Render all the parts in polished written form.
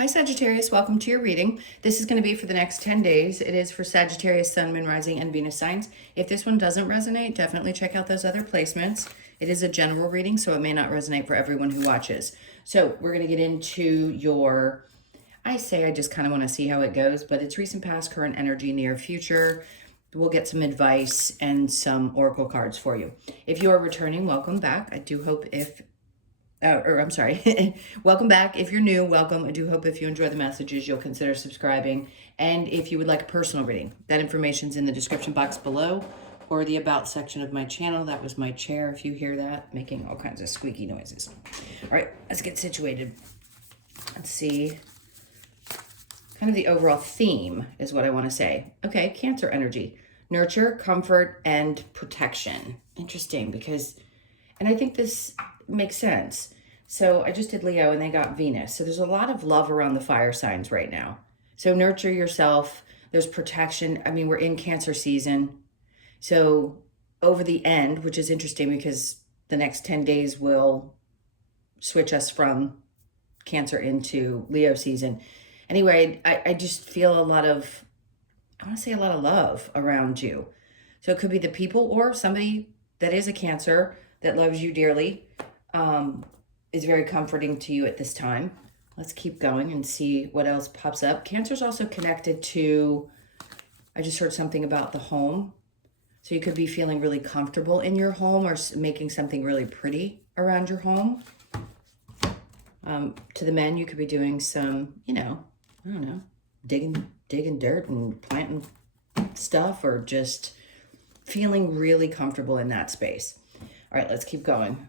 Hi Sagittarius, welcome to your reading. This is going to be for the next 10 days. It is for Sagittarius, Sun, Moon, Rising, and Venus signs. If this one doesn't resonate, definitely check out those other placements. It is a general reading, so it may not resonate for everyone who watches. So we're going to get into your, I just kind of want to see how it goes, but it's recent past, current energy, near future. We'll get some advice and some oracle cards for you. If you are returning, welcome back. I do hope welcome back. If you're new, welcome. I do hope if you enjoy the messages, you'll consider subscribing. And if you would like a personal reading, that information's in the description box below or the about section of my channel. That was my chair, if you hear that, making all kinds of squeaky noises. All right, let's get situated. Let's see. Kind of the overall theme is what I want to say. Okay, Cancer energy. Nurture, comfort, and protection. Interesting because, and I think this makes sense. So I just did Leo and they got Venus. So there's a lot of love around the fire signs right now. So nurture yourself. There's protection. I mean, we're in Cancer season. So over the end, which is interesting because the next 10 days will switch us from Cancer into Leo season. Anyway, I just feel a lot of love around you. So it could be the people or somebody that is a Cancer that loves you dearly. Is very comforting to you at this time. Let's keep going and see what else pops up. Cancer is also connected to, I just heard something about the home. So you could be feeling really comfortable in your home or making something really pretty around your home. To the men, you could be doing some, digging dirt and planting stuff or just feeling really comfortable in that space. All right, let's keep going.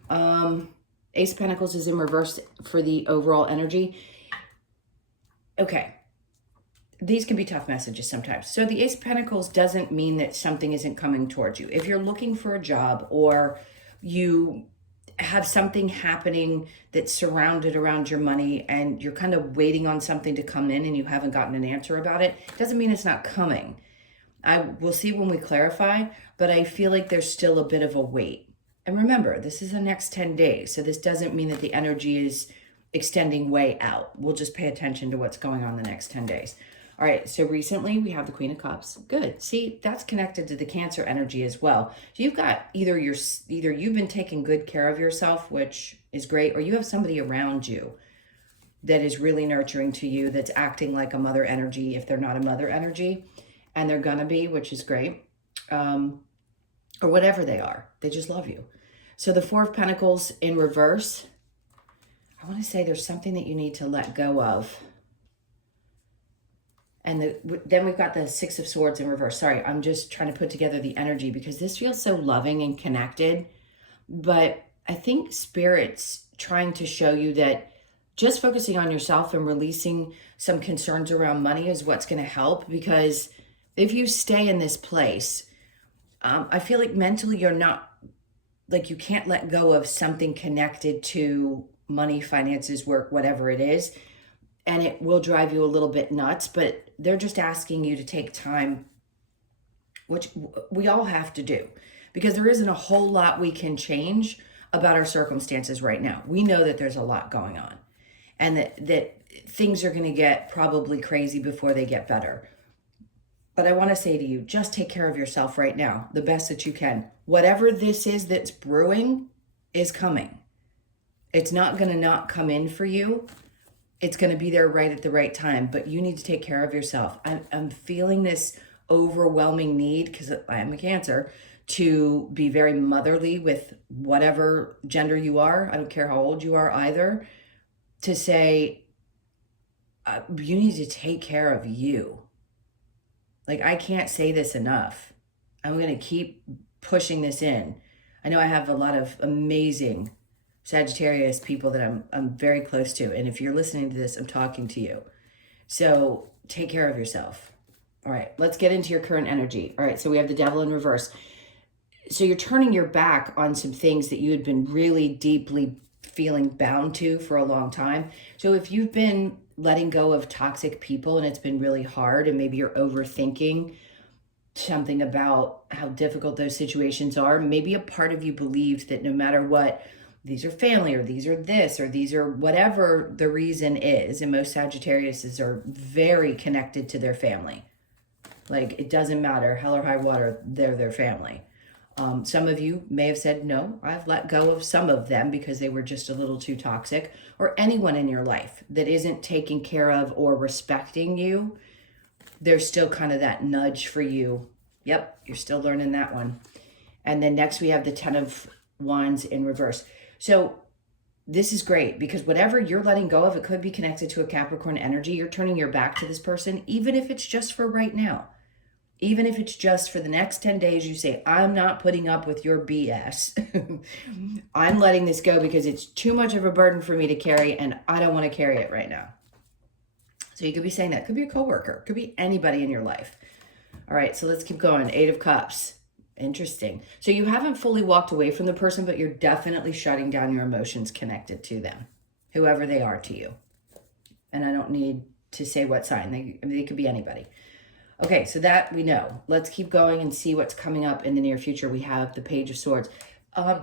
Ace of Pentacles is in reverse for the overall energy. Okay. These can be tough messages sometimes. So the Ace of Pentacles doesn't mean that something isn't coming towards you. If you're looking for a job or you have something happening that's surrounded around your money and you're kind of waiting on something to come in and you haven't gotten an answer about it, doesn't mean it's not coming. We'll see when we clarify, but I feel like there's still a bit of a wait. And remember, this is the next 10 days. So this doesn't mean that the energy is extending way out. We'll just pay attention to what's going on the next 10 days. All right, so recently we have the Queen of Cups. Good. See, that's connected to the Cancer energy as well. So you've got either you've been taking good care of yourself, which is great, or you have somebody around you that is really nurturing to you, that's acting like a mother energy if they're not a mother energy, and they're gonna be, which is great. Or whatever they are, they just love you. So the Four of Pentacles in reverse, I want to say there's something that you need to let go of. And then we've got the Six of Swords in reverse. Sorry, I'm just trying to put together the energy because this feels so loving and connected. But I think Spirit's trying to show you that just focusing on yourself and releasing some concerns around money is what's going to help. Because if you stay in this place, I feel like mentally you're not, like you can't let go of something connected to money, finances, work, whatever it is. And it will drive you a little bit nuts, but they're just asking you to take time, which we all have to do, because there isn't a whole lot we can change about our circumstances right now. We know that there's a lot going on and that things are going to get probably crazy before they get better. But I want to say to you, just take care of yourself right now, the best that you can. Whatever this is that's brewing is coming. It's not going to not come in for you. It's going to be there right at the right time, but you need to take care of yourself. I'm feeling this overwhelming need, because I am a Cancer, to be very motherly with whatever gender you are. I don't care how old you are either, to say, you need to take care of you. Like, I can't say this enough. I'm going to keep pushing this in. I know I have a lot of amazing Sagittarius people that I'm very close to. And if you're listening to this, I'm talking to you. So take care of yourself. All right, let's get into your current energy. All right, so we have the Devil in reverse. So you're turning your back on some things that you had been really deeply feeling bound to for a long time. So if you've been letting go of toxic people and it's been really hard, and maybe you're overthinking something about how difficult those situations are, maybe a part of you believed that no matter what, these are family, or these are this, or these are whatever the reason is. And most Sagittariuses are very connected to their family. Like, it doesn't matter, hell or high water, they're their family. Some of you may have said, no, I've let go of some of them because they were just a little too toxic. Or anyone in your life that isn't taking care of or respecting you, there's still kind of that nudge for you. Yep, you're still learning that one. And then next we have the 10 of Wands in reverse. So this is great because whatever you're letting go of, it could be connected to a Capricorn energy. You're turning your back to this person, even if it's just for right now. Even if it's just for the next 10 days, you say, I'm not putting up with your BS. I'm letting this go because it's too much of a burden for me to carry and I don't want to carry it right now. So you could be saying that. Could be a coworker. Could be anybody in your life. All right, so let's keep going. 8 of Cups. Interesting. So you haven't fully walked away from the person, but you're definitely shutting down your emotions connected to them, whoever they are to you. And I don't need to say what sign. They could be anybody. Okay, so that we know. Let's keep going and see what's coming up in the near future. We have the Page of Swords. I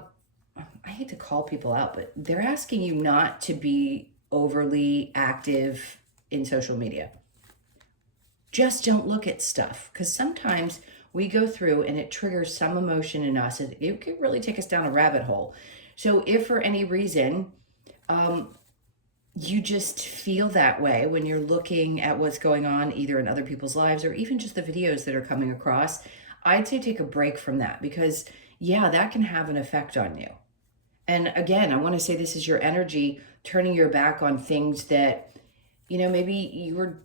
hate to call people out, but they're asking you not to be overly active in social media. Just don't look at stuff, because sometimes we go through and it triggers some emotion in us. It could really take us down a rabbit hole. So if for any reason you just feel that way when you're looking at what's going on either in other people's lives or even just the videos that are coming across, I'd say take a break from that, because yeah, that can have an effect on you. And again, I want to say this is your energy turning your back on things that, you know, maybe you were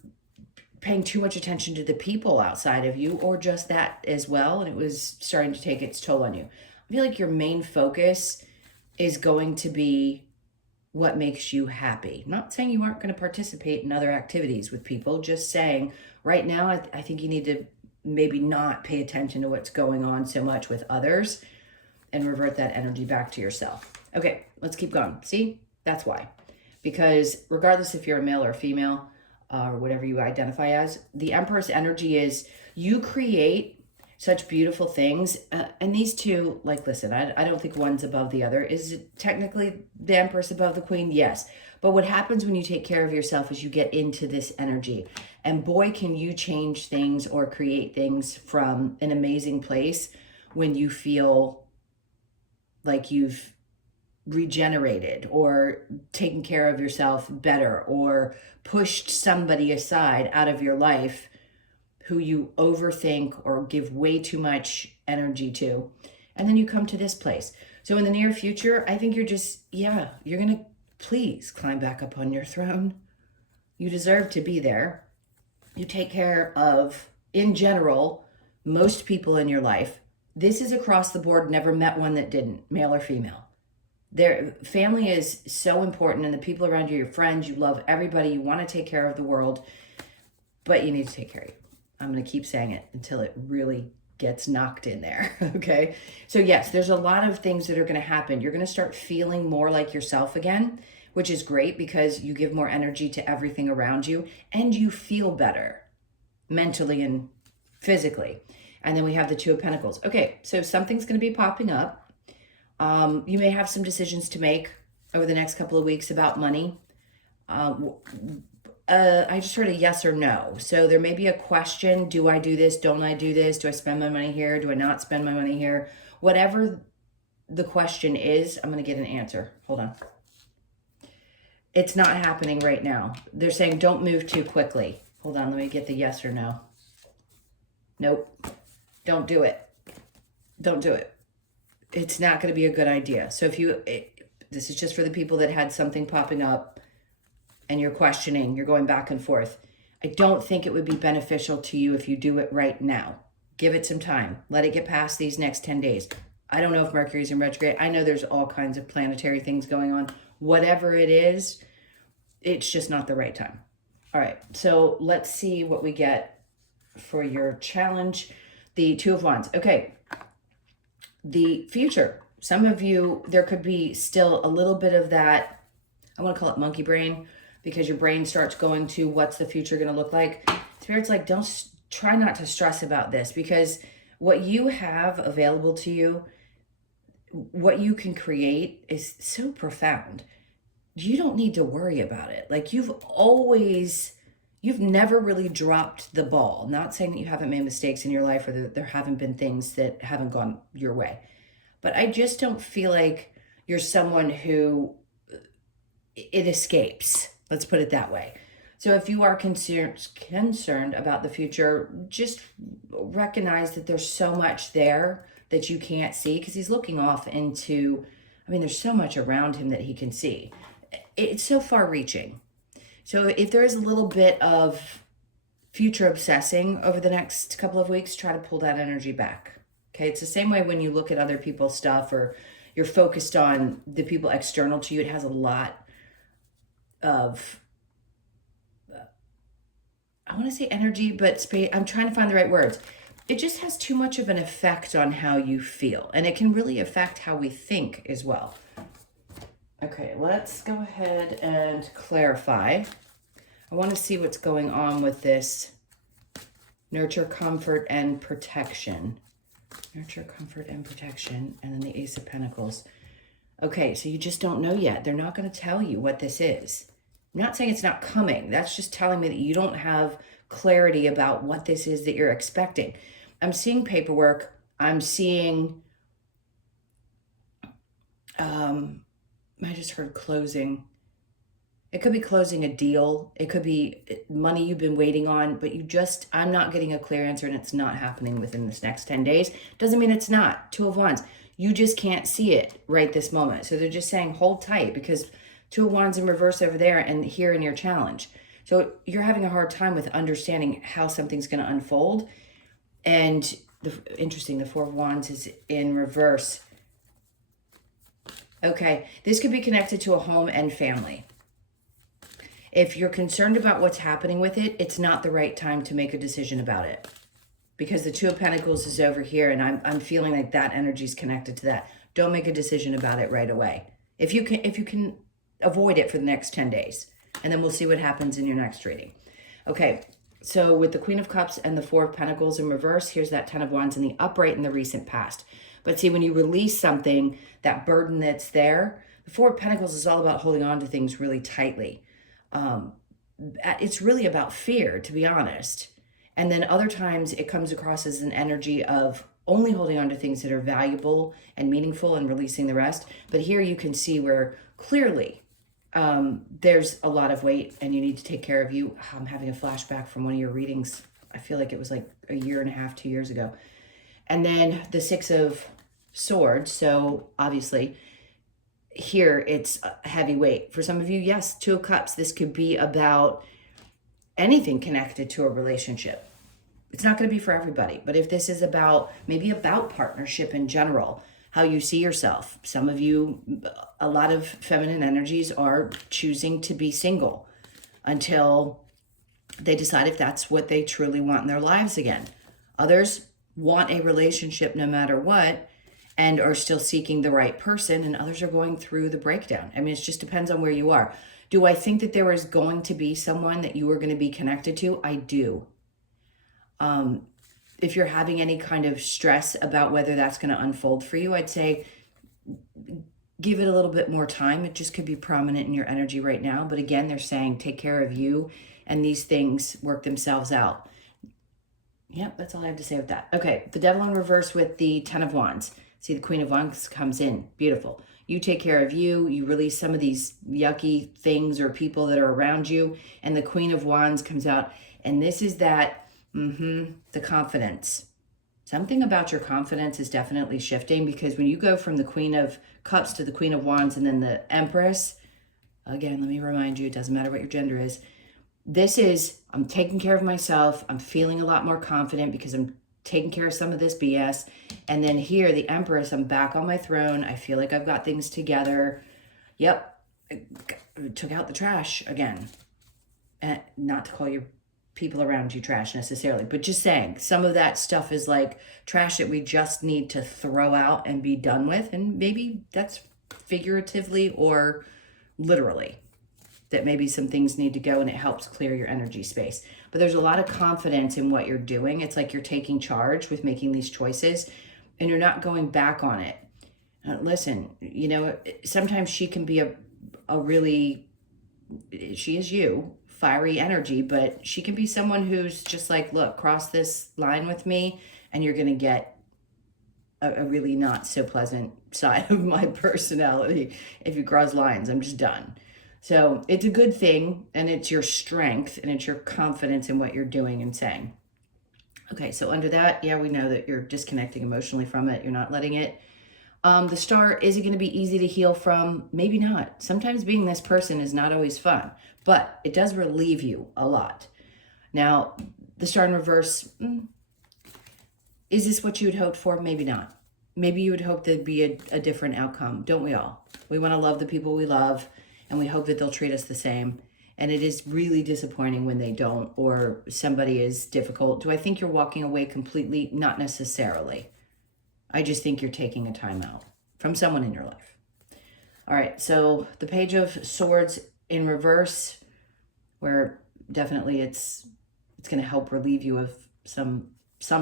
paying too much attention to the people outside of you, or just that as well, and it was starting to take its toll on you. I feel like your main focus is going to be what makes you happy. I'm not saying you aren't going to participate in other activities with people, just saying right now I think you need to maybe not pay attention to what's going on so much with others and revert that energy back to yourself. Okay, let's keep going. See, that's why. Because regardless if you're a male or a female, or whatever you identify as, the Empress energy is you create such beautiful things. And these two, like, listen, I don't think one's above the other. Is it technically the Empress above the Queen? Yes. But what happens when you take care of yourself is you get into this energy. And boy, can you change things or create things from an amazing place when you feel like you've regenerated or taken care of yourself better or pushed somebody aside out of your life who you overthink or give way too much energy to. And then you come to this place. So in the near future, I think you're just, yeah, you're going to please climb back up on your throne. You deserve to be there. You take care of, in general, most people in your life. This is across the board. Never met one that didn't, male or female. Their family is so important, and the people around you, your friends, you love everybody. You want to take care of the world, but you need to take care of you. I'm going to keep saying it until it really gets knocked in there, okay? So yes, there's a lot of things that are going to happen. You're going to start feeling more like yourself again, which is great because you give more energy to everything around you, and you feel better mentally and physically. And then we have the Two of Pentacles. Okay, so something's going to be popping up. You may have some decisions to make over the next couple of weeks about money. I just heard a yes or no. So there may be a question. Do I do this? Don't I do this? Do I spend my money here? Do I not spend my money here? Whatever the question is, I'm going to get an answer. Hold on. It's not happening right now. They're saying don't move too quickly. Hold on. Let me get the yes or no. Nope. Don't do it. Don't do it. It's not going to be a good idea. So if you, this is just for the people that had something popping up and you're questioning, you're going back and forth. I don't think it would be beneficial to you if you do it right now. Give it some time. Let it get past these next 10 days. I don't know if Mercury's in retrograde. I know there's all kinds of planetary things going on. Whatever it is, it's just not the right time. All right, so let's see what we get for your challenge. The Two of Wands. Okay. The future. Some of you, there could be still a little bit of that, I want to call it monkey brain, because your brain starts going to what's the future going to look like. Spirit's like, don't try not to stress about this, because what you have available to you, what you can create is so profound. You don't need to worry about it. Like you've never really dropped the ball. Not saying that you haven't made mistakes in your life or that there haven't been things that haven't gone your way. But I just don't feel like you're someone who it escapes. Let's put it that way. So if you are concerned about the future, just recognize that there's so much there that you can't see, because he's looking off into, I mean, there's so much around him that he can see. It's so far reaching. So if there is a little bit of future obsessing over the next couple of weeks, try to pull that energy back. Okay, it's the same way when you look at other people's stuff or you're focused on the people external to you. It has a lot of, I want to say energy, but space. I'm trying to find the right words. It just has too much of an effect on how you feel, and it can really affect how we think as well. Okay, let's go ahead and clarify. I want to see what's going on with this nurture, comfort, and protection. Nurture, comfort, and protection, and then the Ace of Pentacles. Okay, so you just don't know yet. They're not going to tell you what this is. I'm not saying it's not coming. That's just telling me that you don't have clarity about what this is that you're expecting. I'm seeing paperwork. I'm seeing, I just heard closing. It could be closing a deal. It could be money you've been waiting on, but I'm not getting a clear answer and it's not happening within this next 10 days. Doesn't mean it's not. Two of Wands. You just can't see it right this moment. So they're just saying hold tight, because Two of Wands in reverse over there and here in your challenge. So you're having a hard time with understanding how something's going to unfold. And interesting, the Four of Wands is in reverse. Okay, this could be connected to a home and family. If you're concerned about what's happening with it, it's not the right time to make a decision about it, because the Two of Pentacles is over here, and I'm feeling like that energy is connected to that. Don't make a decision about it right away. If you can avoid it for the next 10 days, and then we'll see what happens in your next reading. Okay, so with the Queen of Cups and the Four of Pentacles in reverse, here's that Ten of Wands in the upright in the recent past. But see, when you release something, that burden that's there, the Four of Pentacles is all about holding on to things really tightly. It's really about fear, to be honest. And then other times it comes across as an energy of only holding on to things that are valuable and meaningful and releasing the rest. But here you can see where clearly there's a lot of weight and you need to take care of you. I'm having a flashback from one of your readings. I feel like it was like a year and a half, 2 years ago. And then the Six of Swords. So obviously here it's a heavy weight. For some of you, yes, Two of Cups. This could be about anything connected to a relationship. It's not going to be for everybody, but if this is about, maybe about partnership in general, how you see yourself. Some of you, a lot of feminine energies are choosing to be single until they decide if that's what they truly want in their lives again. Others want a relationship no matter what and are still seeking the right person, and others are going through the breakdown. I mean, it just depends on where you are. Do I think that there is going to be someone that you are going to be connected to? I do. If you're having any kind of stress about whether that's going to unfold for you, I'd say give it a little bit more time. It just could be prominent in your energy right now. But again, they're saying take care of you and these things work themselves out. Yep, that's all I have to say with that. Okay, the Devil in reverse with the Ten of Wands. See, the Queen of Wands comes in. Beautiful. You take care of you. You release some of these yucky things or people that are around you. And the Queen of Wands comes out. And this is that, the confidence. Something about your confidence is definitely shifting, because when you go from the Queen of Cups to the Queen of Wands and then the Empress, again, let me remind you, it doesn't matter what your gender is. This is, I'm taking care of myself. I'm feeling a lot more confident because I'm taking care of some of this BS. And then here, the Empress, I'm back on my throne. I feel like I've got things together. Yep, I took out the trash again. And not to call your people around you trash necessarily, but just saying some of that stuff is like trash that we just need to throw out and be done with. And maybe that's figuratively or literally, that maybe some things need to go and it helps clear your energy space. But there's a lot of confidence in what you're doing. It's like you're taking charge with making these choices and you're not going back on it. Listen, you know, sometimes she can be a really, she is you, fiery energy, but she can be someone who's just like, look, cross this line with me and you're going to get a really not so pleasant side of my personality. If you cross lines, I'm just done. So it's a good thing, and it's your strength and it's your confidence in what you're doing and saying. Okay, so under that, yeah, we know that you're disconnecting emotionally from it. You're not letting it. The star, is it going to be easy to heal from? Maybe not. Sometimes being this person is not always fun, but it does relieve you a lot. Now, the star in reverse, is this what you had hoped for? Maybe not. Maybe you would hope there'd be a different outcome. Don't we all? We want to love the people we love, and we hope that they'll treat us the same. And it is really disappointing when they don't, or somebody is difficult. Do I think you're walking away completely? Not necessarily. I just think you're taking a time out from someone in your life. All right, so the Page of Swords in reverse, where definitely it's going to help relieve you of some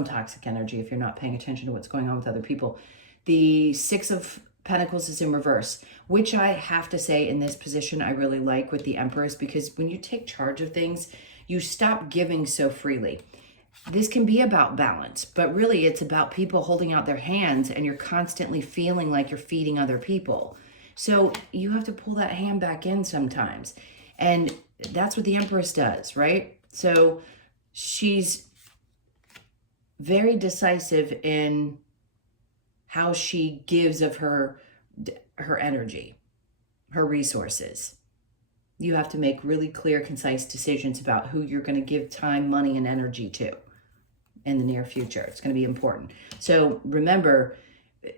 toxic energy if you're not paying attention to what's going on with other people. The Six of Pentacles is in reverse, which I have to say in this position I really like with the Empress, because when you take charge of things, you stop giving so freely. This can be about balance, but really it's about people holding out their hands and you're constantly feeling like you're feeding other people. So you have to pull that hand back in sometimes. And that's what the Empress does, right? So she's very decisive in how she gives of her energy, her resources. You have to make really clear, concise decisions about who you're going to give time, money, and energy to in the near future. It's going to be important. So remember,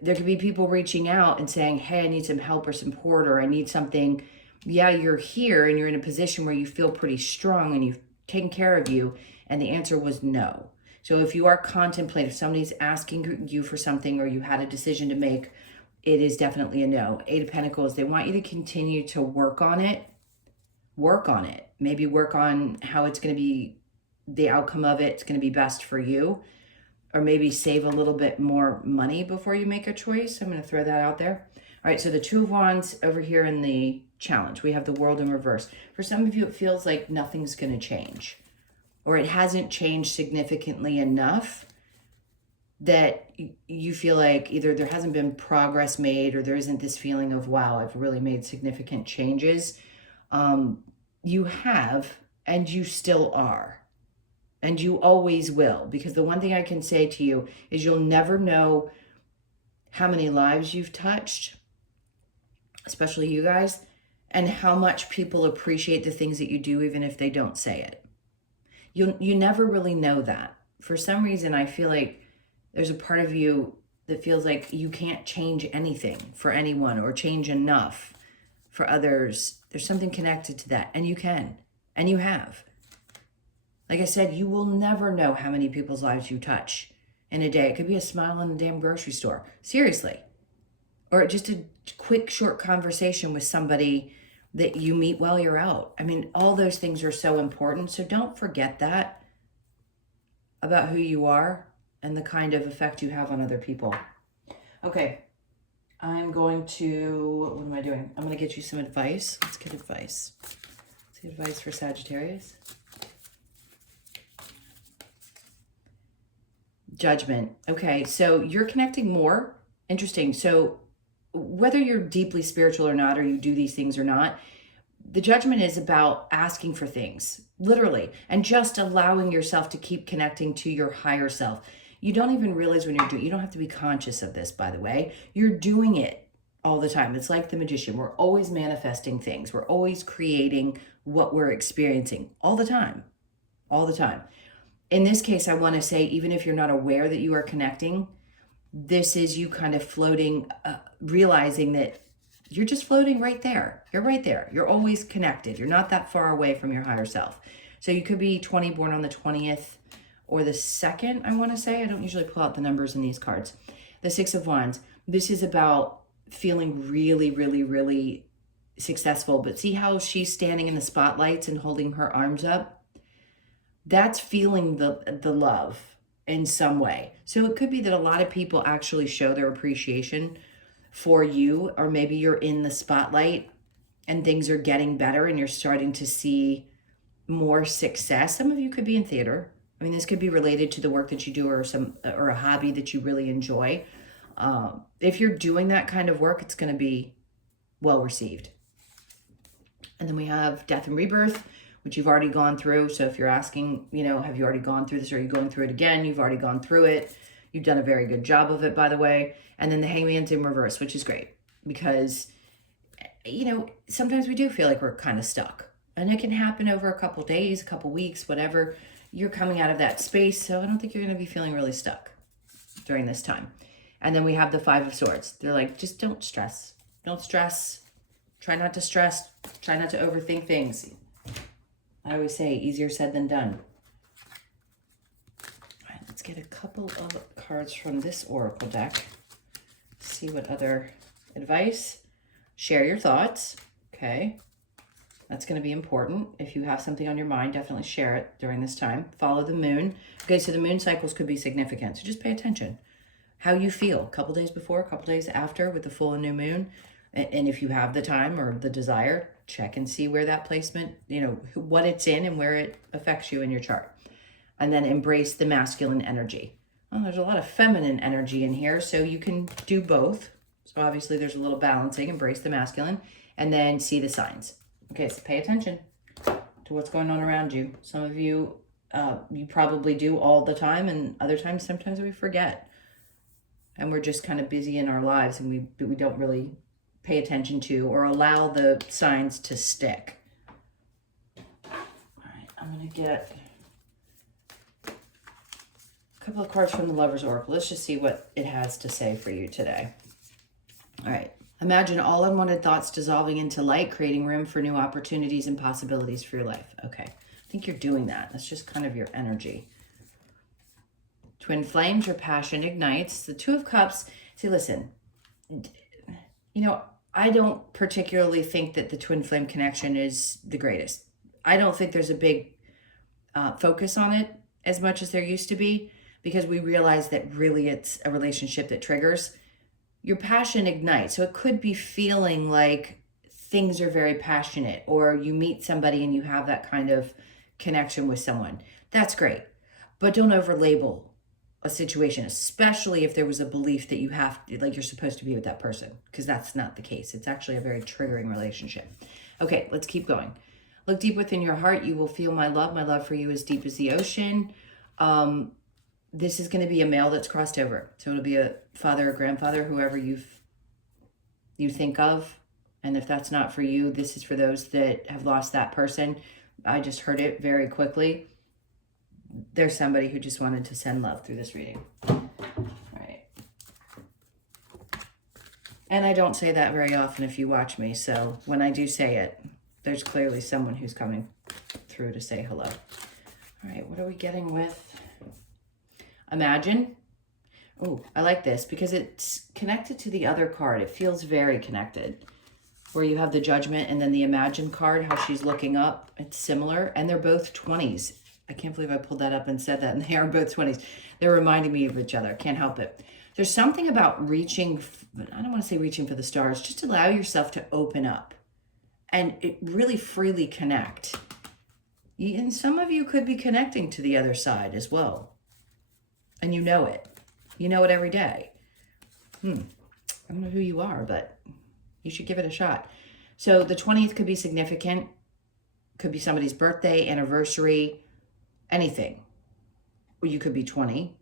there could be people reaching out and saying, hey, I need some help or support, or I need something. Yeah, you're here and you're in a position where you feel pretty strong and you've taken care of you. And the answer was no. So if you are contemplating, if somebody's asking you for something or you had a decision to make, it is definitely a no. Eight of Pentacles, they want you to continue to work on it. Work on it. Maybe work on how it's going to be, the outcome of it's going to be best for you. Or maybe save a little bit more money before you make a choice. I'm going to throw that out there. All right, so the Two of Wands over here in the challenge. We have the World in reverse. For some of you, it feels like nothing's going to change, or it hasn't changed significantly enough that you feel like either there hasn't been progress made or there isn't this feeling of, wow, I've really made significant changes. You have, and you still are. And you always will, because the one thing I can say to you is you'll never know how many lives you've touched, especially you guys, and how much people appreciate the things that you do, even if they don't say it. You never really know that. For some reason, I feel like there's a part of you that feels like you can't change anything for anyone or change enough for others. There's something connected to that, and you can, and you have. Like I said, you will never know how many people's lives you touch in a day. It could be a smile in a damn grocery store. Seriously. Or just a quick, short conversation with somebody that you meet while you're out. I mean, all those things are so important. So don't forget that about who you are and the kind of effect you have on other people. Okay. I'm going to, what am I doing? I'm going to get you some advice. Let's get advice. Let's get advice for Sagittarius. Judgment. Okay, so you're connecting more. Interesting. So whether you're deeply spiritual or not, or you do these things or not, the judgment is about asking for things, literally, and just allowing yourself to keep connecting to your higher self. You don't even realize when you're doing, you don't have to be conscious of this, by the way. You're doing it all the time. It's like the magician. We're always manifesting things. We're always creating what we're experiencing all the time, all the time. In this case, I want to say, even if you're not aware that you are connecting, this is you kind of floating, realizing that you're just floating right there. You're right there. You're always connected. You're not that far away from your higher self. So you could be 20, born on the 20th or the 2nd, I want to say. I don't usually pull out the numbers in these cards. The Six of Wands. This is about feeling really, really, really successful. But see how she's standing in the spotlights and holding her arms up? That's feeling the love in some way. So it could be that a lot of people actually show their appreciation for you, or maybe you're in the spotlight and things are getting better and you're starting to see more success. Some of you could be in theater. I mean, this could be related to the work that you do, or a hobby that you really enjoy. If you're doing that kind of work, it's going to be well received. And then we have death and rebirth, which you've already gone through. So if you're asking, have you already gone through this, or are you going through it again? You've already gone through it. You've done a very good job of it, by the way. And then the hangman's in reverse, which is great because, sometimes we do feel like we're kind of stuck. And it can happen over a couple days, a couple weeks, whatever. You're coming out of that space, so I don't think you're going to be feeling really stuck during this time. And then we have the Five of Swords. They're like, just don't stress. Don't stress. Try not to stress. Try not to overthink things. I always say, easier said than done. All right, let's get a couple of cards from this oracle deck. See what other advice. Share your thoughts. Okay. That's going to be important. If you have something on your mind, definitely share it during this time. Follow the moon. Okay, so the moon cycles could be significant. So just pay attention. How you feel a couple days before, a couple days after with the full and new moon. And if you have the time or the desire, check and see where that placement, what it's in and where it affects you in your chart. And then embrace the masculine energy. Well, there's a lot of feminine energy in here, so you can do both. So obviously there's a little balancing. Embrace the masculine and then see the signs. Okay, so pay attention to what's going on around you. Some of you, you probably do all the time, and other times, sometimes we forget. And we're just kind of busy in our lives, and we don't really pay attention to or allow the signs to stick. All right, I'm going to get a couple of cards from the Lover's Oracle. Let's just see what it has to say for you today. All right. Imagine all unwanted thoughts dissolving into light, creating room for new opportunities and possibilities for your life. Okay, I think you're doing that. That's just kind of your energy. Twin flames, your passion ignites. The Two of Cups. See, listen, I don't particularly think that the twin flame connection is the greatest. I don't think there's a big focus on it as much as there used to be, because we realize that really it's a relationship that triggers. Your passion ignites. So it could be feeling like things are very passionate, or you meet somebody and you have that kind of connection with someone. That's great. But don't overlabel a situation, especially if there was a belief that you're supposed to be with that person, because that's not the case. It's actually a very triggering relationship. Okay, let's keep going. Look deep within your heart. You will feel my love. My love for you is deep as the ocean. This is going to be a male that's crossed over. So it'll be a father or grandfather, whoever you think of. And if that's not for you, this is for those that have lost that person. I just heard it very quickly. There's somebody who just wanted to send love through this reading. All right. And I don't say that very often if you watch me. So when I do say it, there's clearly someone who's coming through to say hello. All right, what are we getting with Imagine? Oh, I like this because it's connected to the other card. It feels very connected. Where you have the Judgment and then the Imagine card, how she's looking up. It's similar. And they're both 20s. I can't believe I pulled that up and said that. And they are both 20s. They're reminding me of each other. Can't help it. There's something about reaching, I don't want to say reaching for the stars. Just allow yourself to open up. And it really freely connect. And some of you could be connecting to the other side as well. And you know it. You know it every day. I don't know who you are, but you should give it a shot. So the 20th could be significant. Could be somebody's birthday, anniversary, anything. Or you could be 20.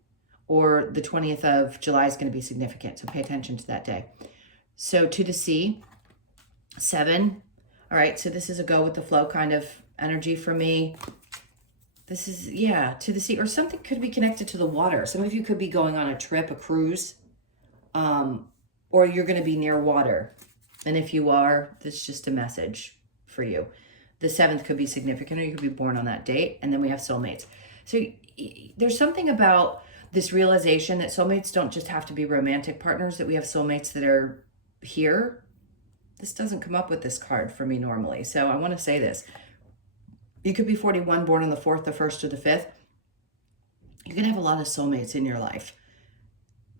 Or the 20th of July is going to be significant. So pay attention to that day. So to the sea, 7. All right, so this is a go with the flow kind of energy for me. This is, to the sea, or something could be connected to the water. Some of you could be going on a trip, a cruise, or you're going to be near water. And if you are, this is just a message for you. The 7th could be significant, or you could be born on that date. And then we have soulmates. So there's something about this realization that soulmates don't just have to be romantic partners, that we have soulmates that are here. This doesn't come up with this card for me normally. So I want to say this. You could be 41, born on the 4th, the 1st, or the 5th. You're going to have a lot of soulmates in your life.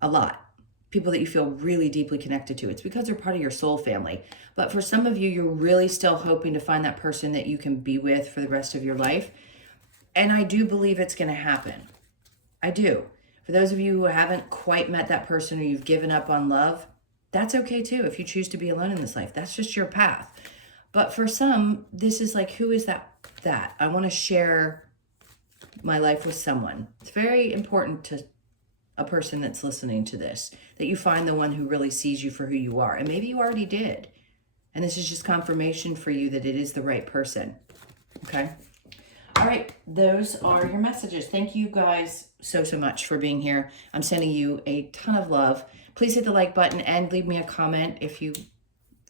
A lot. people that you feel really deeply connected to. It's because they're part of your soul family. But for some of you, you're really still hoping to find that person that you can be with for the rest of your life. And I do believe it's going to happen. I do. For those of you who haven't quite met that person or you've given up on love, that's okay too. If you choose to be alone in this life, that's just your path. But for some, this is like, who is that? I want to share my life with someone. It's very important to a person that's listening to this, that you find the one who really sees you for who you are. And maybe you already did. And this is just confirmation for you that it is the right person. Okay? All right, those are your messages. Thank you guys so much for being here. I'm sending you a ton of love. Please hit the like button and leave me a comment if you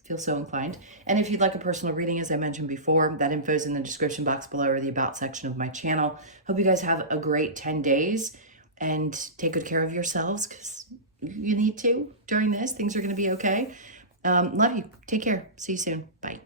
feel so inclined. And if you'd like a personal reading, as I mentioned before, that info is in the description box below or the about section of my channel. Hope you guys have a great 10 days and take good care of yourselves because you need to during this. Things are going to be okay. Love you. Take care. See you soon. Bye.